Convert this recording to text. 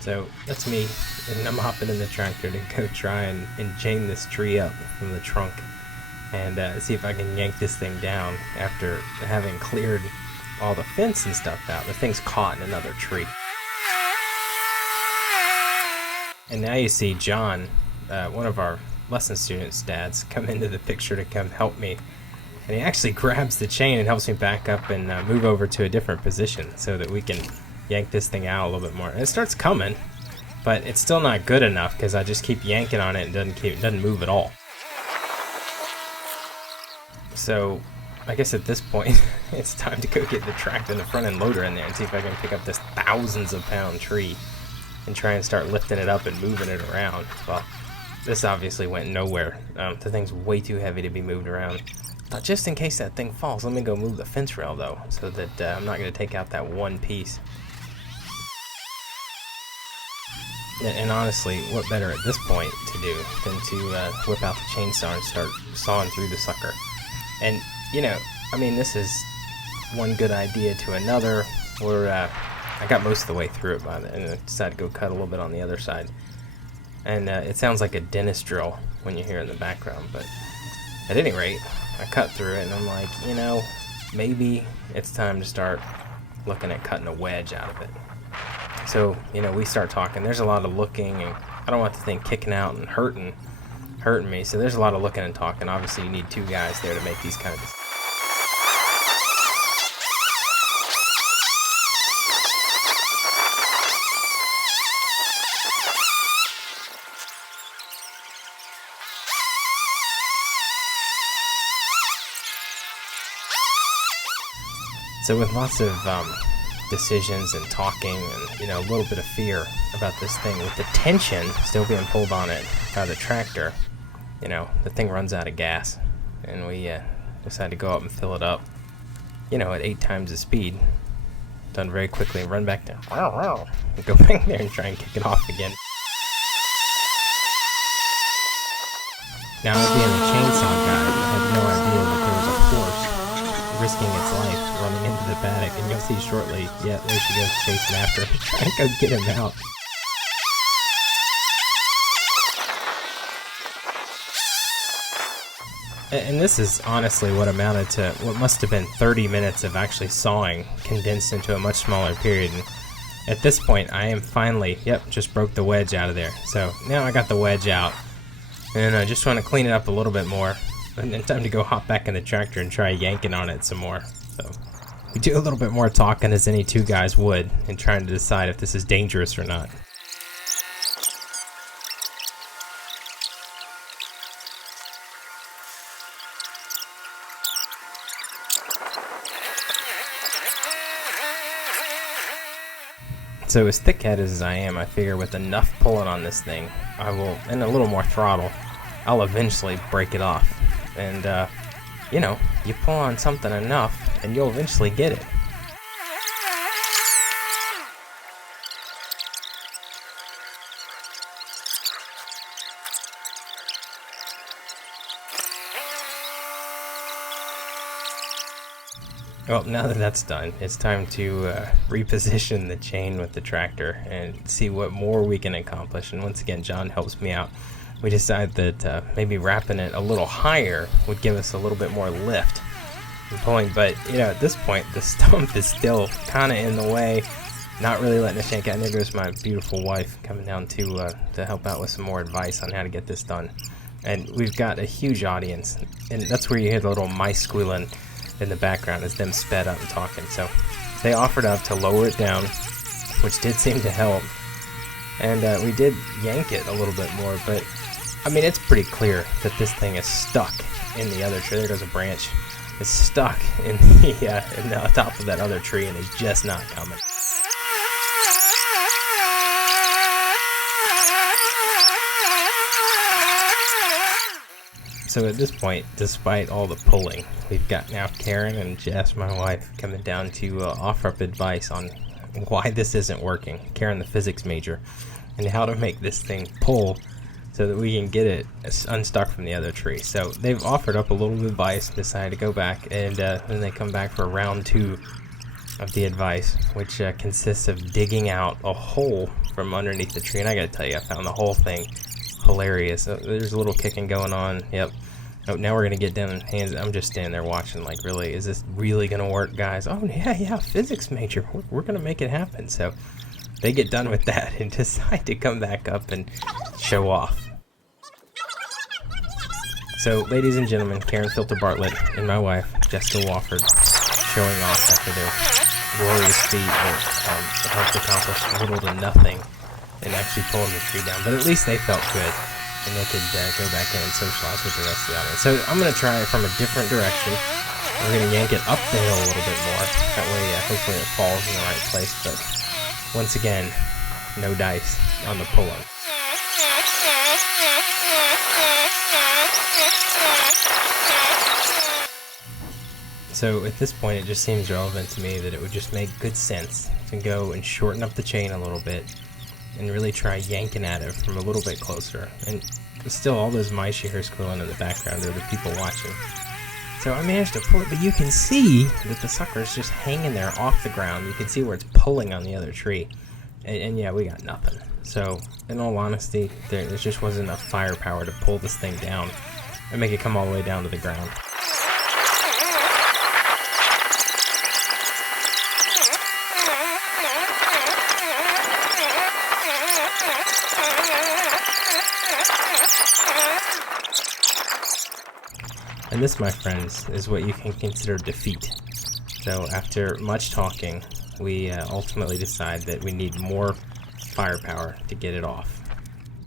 So that's me, and I'm hopping in the tractor to go try and chain this tree up from the trunk and see if I can yank this thing down after having cleared all the fence and stuff out. The thing's caught in another tree. And now you see John, one of our lesson students' dads, come into the picture to come help me. And he actually grabs the chain and helps me back up and move over to a different position so that we can yank this thing out a little bit more. And it starts coming, but it's still not good enough because I just keep yanking on it and it doesn't move at all. So I guess at this point it's time to go get the tractor and the front end loader in there and see if I can pick up this thousands of pound tree and try and start lifting it up and moving it around. Well, this obviously went nowhere. The thing's way too heavy to be moved around. But just in case that thing falls, let me go move the fence rail though, so that I'm not going to take out that one piece. And honestly, what better at this point to do than to whip out the chainsaw and start sawing through the sucker. And, you know, I mean, this is one good idea to another. I got most of the way through it and I decided to go cut a little bit on the other side. And it sounds like a dentist drill when you hear it in the background, but at any rate, I cut through it and I'm like, you know, maybe it's time to start looking at cutting a wedge out of it. So, you know, we start talking. There's a lot of looking, and I don't want the thing kicking out and hurting me. So there's a lot of looking and talking. Obviously, you need two guys there to make these kind of decisions. So with lots of decisions and talking and, you know, a little bit of fear about this thing, with the tension still being pulled on it by the tractor, you know, the thing runs out of gas, and we decide to go up and fill it up, you know, at 8 times the speed, done very quickly, and run back down, and go back there and try and kick it off again. Now, being a chainsaw guy, I had no idea that there was a horse risking its life running into the paddock, and you'll see shortly, yeah, there she goes chasing after him, trying to go get him out. And this is honestly what amounted to what must have been 30 minutes of actually sawing condensed into a much smaller period. And at this point, I am finally, just broke the wedge out of there. So now I got the wedge out, and I just want to clean it up a little bit more. And then time to go hop back in the tractor and try yanking on it some more. So we do a little bit more talking, as any two guys would, and trying to decide if this is dangerous or not. So as thick-headed as I am, I figure with enough pulling on this thing, I will, and a little more throttle, I'll eventually break it off. And, you know, you pull on something enough, and you'll eventually get it. Well, now that that's done, it's time to reposition the chain with the tractor and see what more we can accomplish. And once again, John helps me out. We decided that maybe wrapping it a little higher would give us a little bit more lift in pulling. But, you know, at this point, the stump is still kind of in the way, not really letting us yank out. And there goes my beautiful wife coming down to help out with some more advice on how to get this done. And we've got a huge audience, and that's where you hear the little mice squealing in the background as them sped up and talking. So they offered up to lower it down, which did seem to help. And we did yank it a little bit more, but I mean, it's pretty clear that this thing is stuck in the other tree. There goes a branch. It's stuck in the top of that other tree, and it's just not coming. So at this point, despite all the pulling, we've got now Karen and Jess, my wife, coming down to offer up advice on why this isn't working. Karen, the physics major, and how to make this thing pull so that we can get it unstuck from the other tree. So they've offered up a little advice, decided to go back, and then they come back for round 2 of the advice, which consists of digging out a hole from underneath the tree. And I gotta tell you, I found the whole thing hilarious. There's a little kicking going on. Yep. Oh, now we're gonna get down in hands. I'm just standing there watching, like, really, is this really gonna work, guys? Oh yeah, physics major. We're gonna make it happen. So they get done with that and decide to come back up and show off. So, ladies and gentlemen, Karen Filter Bartlett and my wife, Jessica Wofford, showing off after their glorious feat that helped accomplish little to nothing and actually pulling the tree down. But at least they felt good, and they could go back in and socialize with the rest of the audience. So I'm going to try it from a different direction. We're going to yank it up the hill a little bit more. That way, hopefully it falls in the right place. But once again, no dice on the pull-up. So at this point, it just seems relevant to me that it would just make good sense to go and shorten up the chain a little bit and really try yanking at it from a little bit closer. And still, all those mice you hear squealing in the background are the people watching. So I managed to pull it, but you can see that the sucker is just hanging there off the ground. You can see where it's pulling on the other tree. And yeah, we got nothing. So in all honesty, there just wasn't enough firepower to pull this thing down and make it come all the way down to the ground. And this, my friends, is what you can consider defeat. So after much talking, we ultimately decide that we need more firepower to get it off.